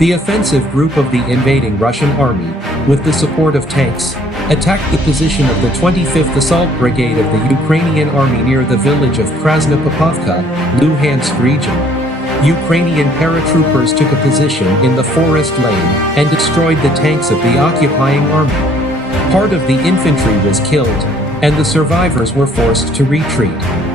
The offensive group of the invading Russian army, with the support of tanks, attacked the position of the 25th Assault Brigade of the Ukrainian army near the village of Krasnopopovka, Luhansk region. Ukrainian paratroopers took a position in the forest lane and destroyed the tanks of the occupying army. Part of the infantry was killed, and the survivors were forced to retreat.